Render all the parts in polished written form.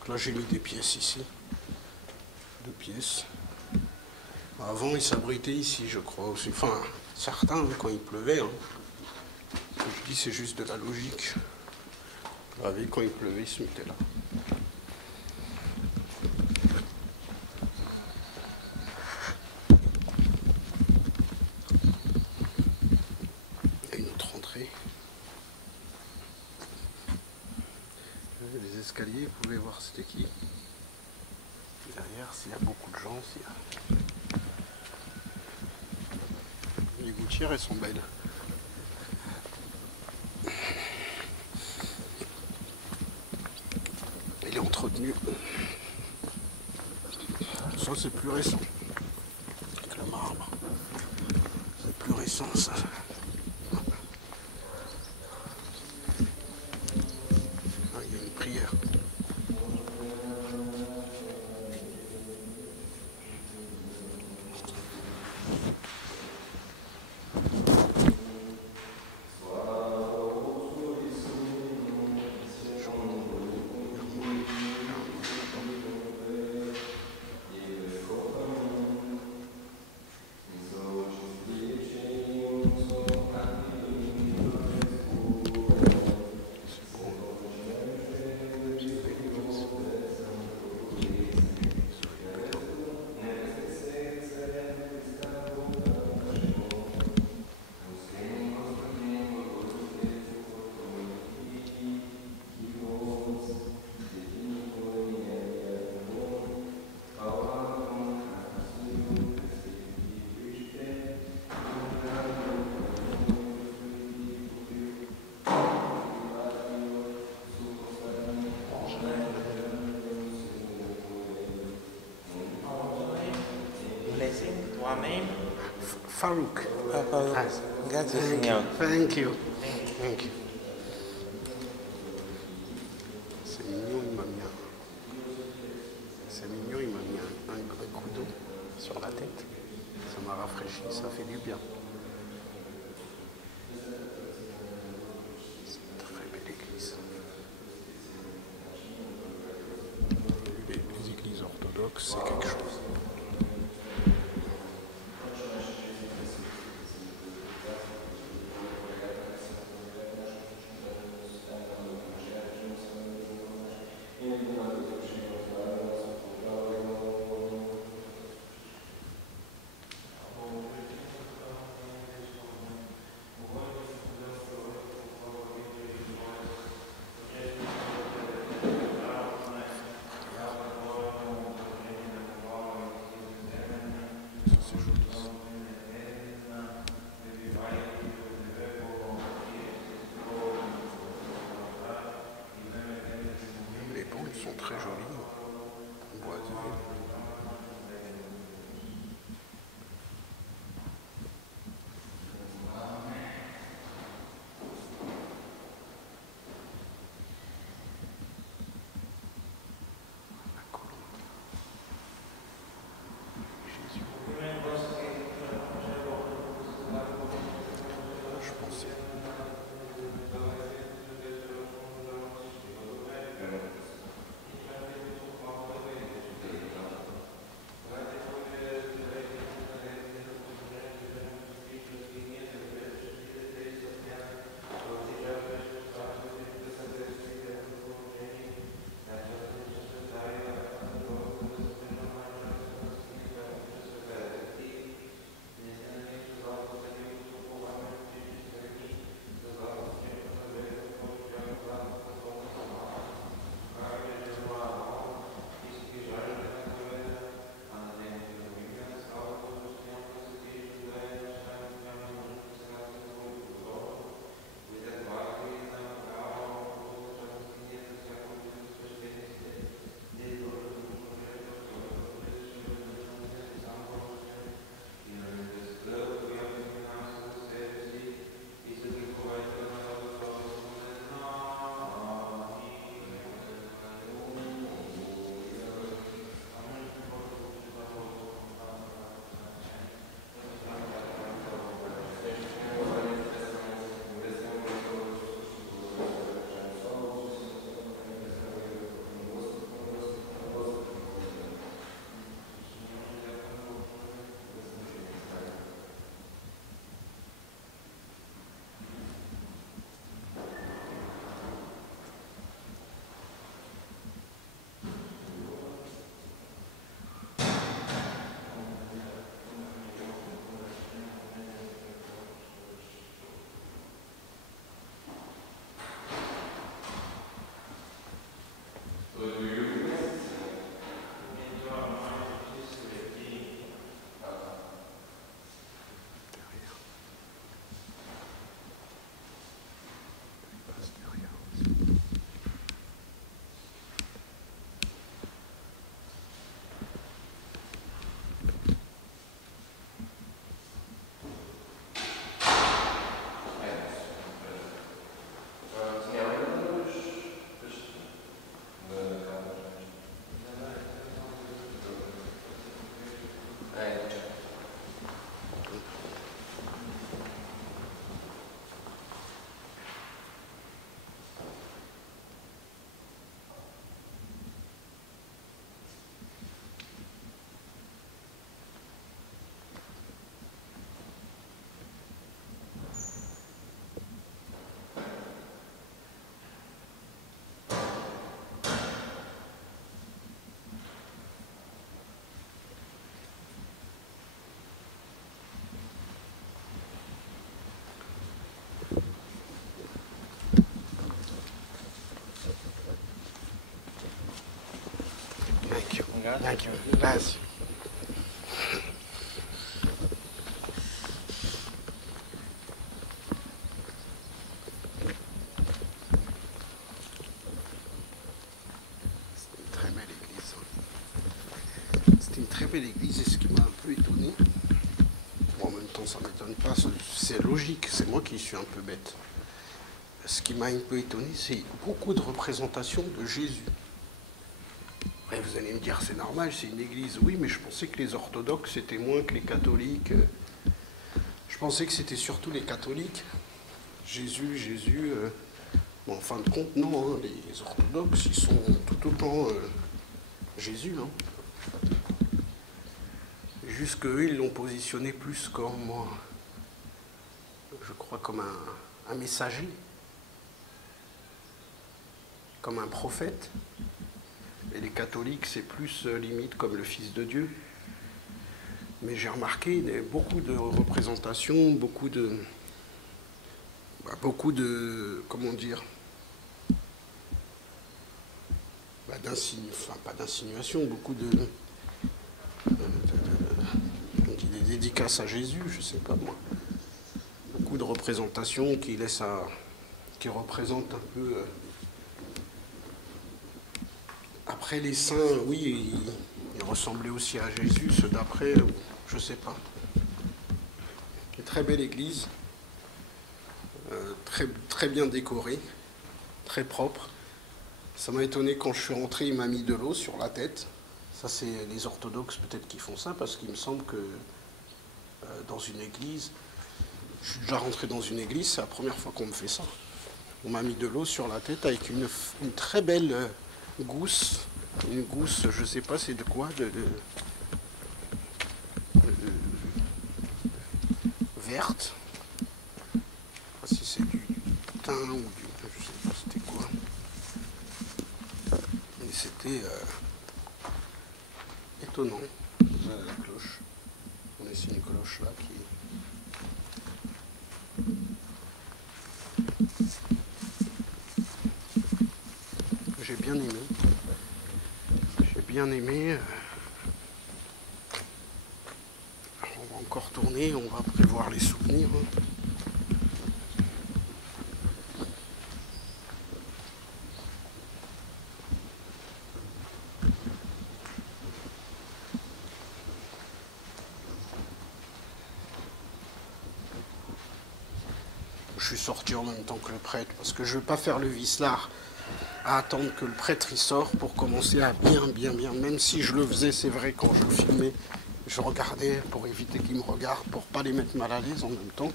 Donc là j'ai mis des pièces ici. 2 pièces. Avant ils s'abritaient ici je crois aussi. Enfin certains quand il pleuvait. Hein. Ce que je dis c'est juste de la logique. Quand il pleuvait ils se mettaient là. Les escaliers, vous pouvez voir c'était qui. Derrière, s'il y a beaucoup de gens, les gouttières, elles sont belles. Il est entretenu. Ça, c'est plus récent. Avec le marbre. C'est plus récent, ça. Ah, il y a une prière. Farouk. Grazie signore. Thank you. Thank you. C'est mignon, il m'a mis un coup d'eau sur la tête. Ça m'a rafraîchi, ça fait du bien. C'est une très belle église. Les églises orthodoxes, c'est quelque chose. Les poules sont très jolies, boisées. Thank you. Gracias. C'était une très belle église. C'était une très belle église et ce qui m'a un peu étonné, bon, en même temps ça ne m'étonne pas, c'est logique, c'est moi qui suis un peu bête. Ce qui m'a un peu étonné, c'est beaucoup de représentations de Jésus. Et vous allez me dire, c'est normal, c'est une église. Oui, mais je pensais que les orthodoxes, c'était moins que les catholiques. Je pensais que c'était surtout les catholiques. Jésus. Bon, en fin de compte, non. Hein, les orthodoxes, ils sont tout autant Jésus. Hein. Juste qu'eux, ils l'ont positionné plus comme, je crois, comme un messager. Comme un prophète. Et les catholiques, c'est plus limite comme le Fils de Dieu. Mais j'ai remarqué beaucoup de représentations, beaucoup de comment dire, pas d'insinuation, beaucoup de des dédicaces à Jésus, je sais pas moi. Beaucoup de représentations qui représentent un peu. Après les saints, oui, ils ressemblaient aussi à Jésus, ceux d'après, je ne sais pas. Une très belle église, très bien décorée, très propre. Ça m'a étonné quand je suis rentré, il m'a mis de l'eau sur la tête. Ça, c'est les orthodoxes peut-être qui font ça, parce qu'il me semble que dans une église, je suis déjà rentré dans une église, c'est la première fois qu'on me fait ça. On m'a mis de l'eau sur la tête avec une très belle... gousse, une gousse, je sais pas c'est de quoi, verte. Je sais pas si c'est du thym ou je sais pas c'était quoi. Et c'était étonnant. Voilà la cloche. On a ici une cloche là qui. J'ai bien aimé. Bien aimé. On va encore tourner, on va prévoir les souvenirs. Je suis sorti en même temps que le prêtre parce que je ne veux pas faire le vicelard à attendre que le prêtre y sort pour commencer à bien, même si je le faisais, c'est vrai, quand je le filmais, je regardais pour éviter qu'il me regarde, pour pas les mettre mal à l'aise en même temps.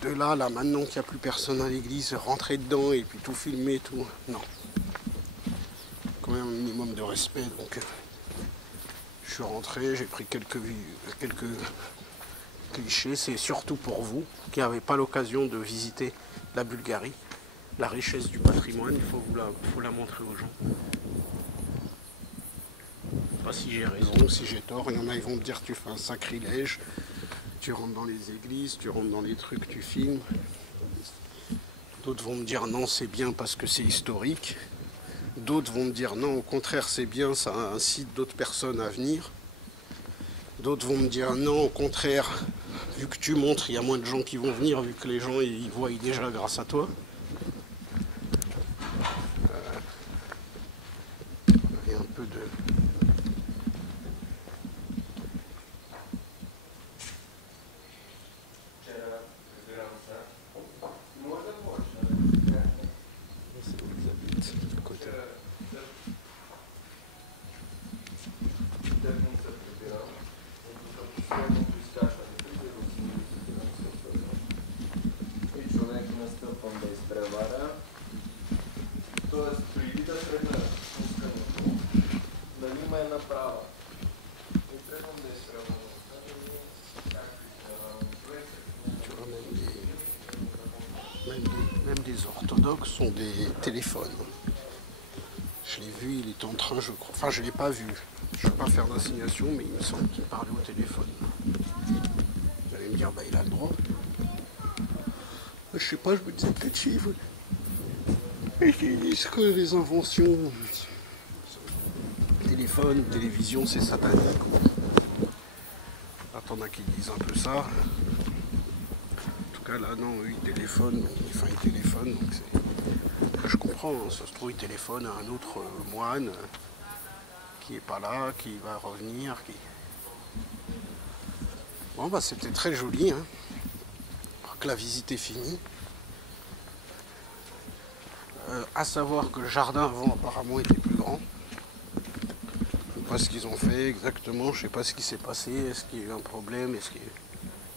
De là, maintenant qu'il n'y a plus personne à l'église, rentrer dedans et puis tout filmer, tout, non. Quand même un minimum de respect, donc je suis rentré, j'ai pris quelques clichés, c'est surtout pour vous qui n'avez pas l'occasion de visiter la Bulgarie. La richesse du patrimoine, il faut la montrer aux gens. Je ne sais pas si j'ai raison ou si j'ai tort. Il y en a, ils vont me dire tu fais un sacrilège, tu rentres dans les églises, tu rentres dans les trucs, tu filmes. D'autres vont me dire non, c'est bien parce que c'est historique. D'autres vont me dire non, au contraire, c'est bien, ça incite d'autres personnes à venir. D'autres vont me dire non, au contraire, vu que tu montres, il y a moins de gens qui vont venir, vu que les gens ils voient déjà grâce à toi. Il y a un peu de... Même des orthodoxes sont des téléphones. Je l'ai vu, il était en train, je crois. Enfin, je ne l'ai pas vu. Je ne veux pas faire d'assignation, mais il me semble qu'il parlait au téléphone. Vous allez me dire, bah, il a le droit. Je sais pas, je me disais peut-être chiffre. Et ils disent que les inventions téléphone ou télévision, c'est satanique. Là, t'en as qui disent un peu ça. En tout cas, là, non, il téléphone, donc c'est... Je comprends, hein, ça se trouve, il téléphone à un autre moine qui est pas là, qui va revenir, qui... Bon, bah, c'était très joli, hein. Alors que la visite est finie. À savoir que le jardin avant apparemment était plus grand. Je ne sais pas ce qu'ils ont fait exactement, je ne sais pas ce qui s'est passé, est-ce qu'il y a eu un problème,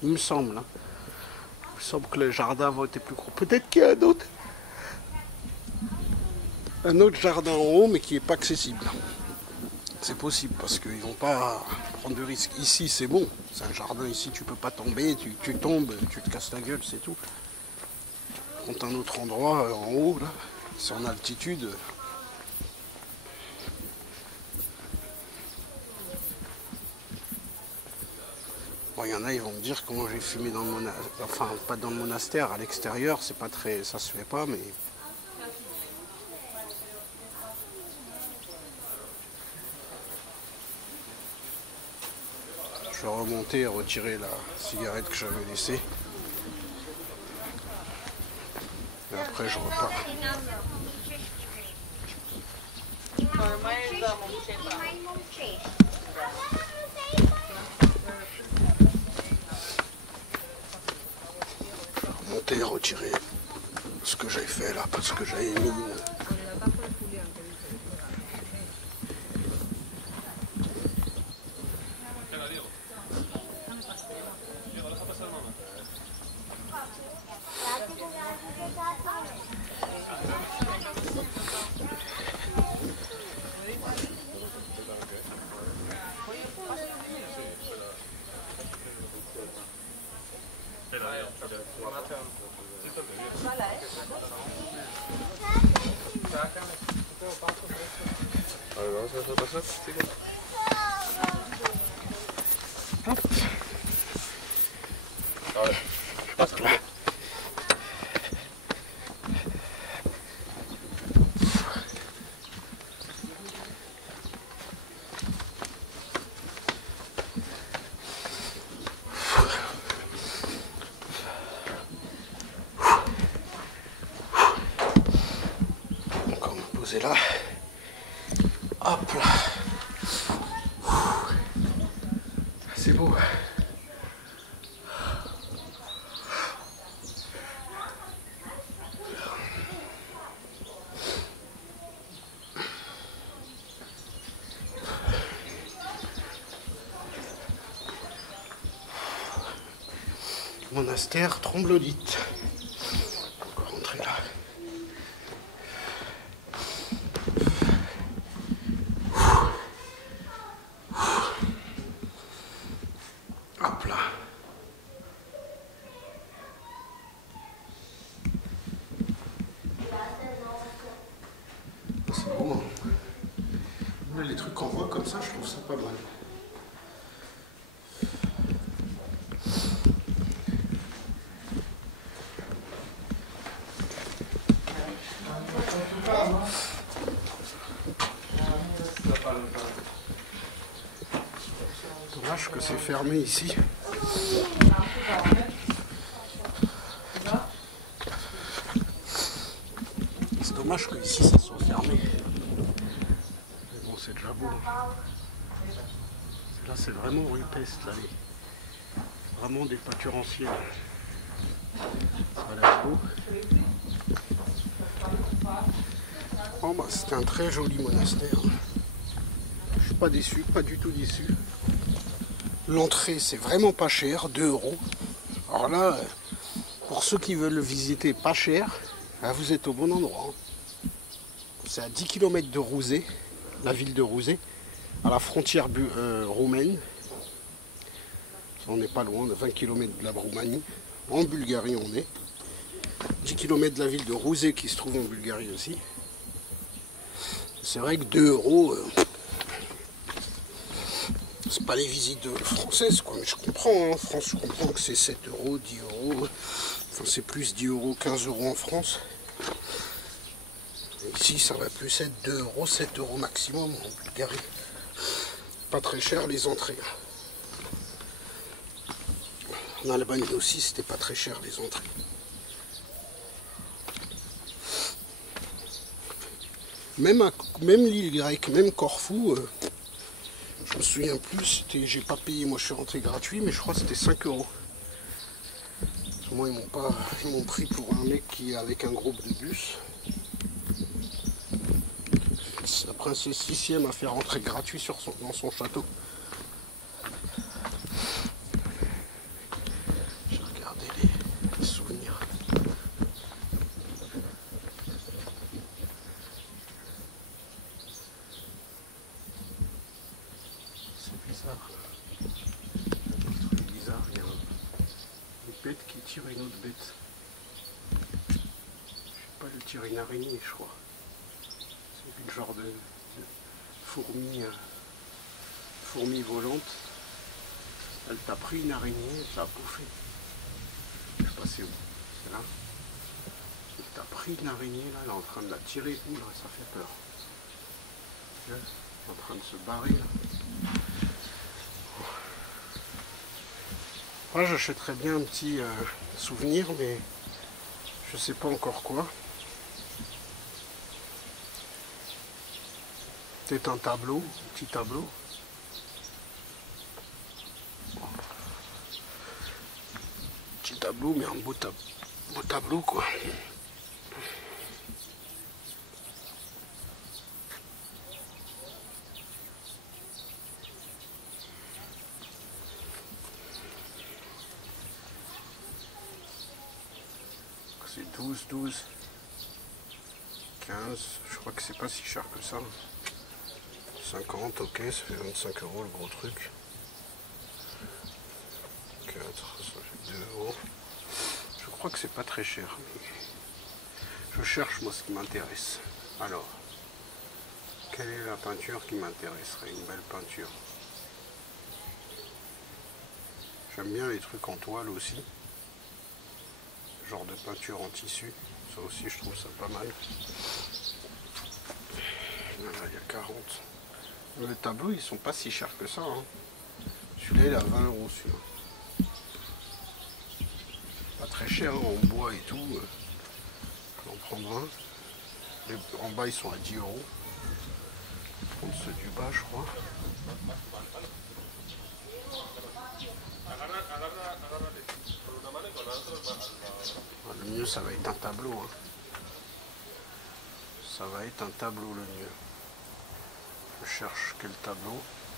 il me semble, hein. Il me semble que le jardin avant était plus gros. Peut-être qu'il y a un autre jardin en haut, mais qui n'est pas accessible. C'est possible, parce qu'ils ne vont pas prendre de risques. Ici, c'est bon, c'est un jardin, ici tu peux pas tomber, tu tombes, tu te casses la gueule, c'est tout. Quand un autre endroit en haut, là, c'est en altitude. Bon, il y en a, ils vont me dire comment j'ai fumé dans le monastère, enfin pas dans le monastère, à l'extérieur, c'est pas très, ça se fait pas, mais je vais remonter et retirer la cigarette que j'avais laissée. Et après, je repars. Remonter et retirer ce que j'avais fait là, parce que j'avais mis hop là. Donc on va poser là. Hop là. C'est beau. Monastère troglodyte. On va rentrer là. Hop là. C'est beau, hein. Là, les trucs qu'on voit comme ça, je trouve ça pas mal. Dommage que c'est fermé ici. C'est dommage que ici ça soit fermé. Mais bon, c'est déjà beau. Là, c'est vraiment rupestre, là. Vraiment des pâtures anciennes. Ça a l'air beau. Oh, bah, c'était un très joli monastère. Je suis pas déçu, pas du tout déçu. L'entrée, c'est vraiment pas cher, 2 €. Alors là, pour ceux qui veulent le visiter pas cher, là, vous êtes au bon endroit. C'est à 10 km de Rouzet, la ville de Rouzet, à la frontière roumaine. On n'est pas loin, de 20 km de la Roumanie. En Bulgarie, on est. 10 km de la ville de Rouzet qui se trouve en Bulgarie aussi. C'est vrai que 2 €, c'est pas les visites françaises, quoi. Mais je comprends, hein. En France, je comprends que c'est 7 €, 10 €. Enfin, c'est plus 10 €, 15 € en France. Et ici, ça va plus être 2 €, 7 € maximum en Bulgarie. pas très cher les entrées. En Albanie aussi, c'était pas très cher les entrées. Même l'île grecque, même Corfou, je me souviens plus, j'ai pas payé, moi je suis rentré gratuit, mais je crois que c'était 5 €. Moi ils m'ont pris pour un mec qui est avec un groupe de bus. La princesse 6e a fait rentrer gratuit dans son château. J'ai regardé les souvenirs. C'est bizarre. Un truc bizarre, il y a une bête qui tire une autre bête. Je sais pas, elle tire une araignée, je crois. C'est une genre de fourmi volante. Elle t'a pris une araignée, elle t'a bouffé. Je sais pas c'est où. C'est là. Elle t'a pris une araignée, là, elle est en train de la tirer. Ouh là, ça fait peur. Elle est en train de se barrer là. Moi j'achèterais bien un petit souvenir, mais je sais pas encore quoi. Peut-être un tableau, un petit tableau. Petit tableau, mais un beau tableau quoi. C'est 12, 12, 15, je crois que c'est pas si cher que ça. 50, ok, ça fait 25 € le gros truc. 4, ça fait 2 €. Je crois que c'est pas très cher. Je cherche moi ce qui m'intéresse. Alors, quelle est la peinture qui m'intéresserait? Une belle peinture. J'aime bien les trucs en toile aussi. Genre de peinture en tissu. Ça aussi je trouve ça pas mal. Voilà, il y a 40. Les tableaux ils sont pas si chers que ça. Hein. Celui-là il est à 20 € celui-là. Pas très cher hein, en bois et tout. Je vais en prendre un. En bas ils sont à 10 €. Je vais prendre ceux du bas je crois. Le mieux ça va être un tableau. Hein. Ça va être un tableau le mieux. Je cherche quel tableau.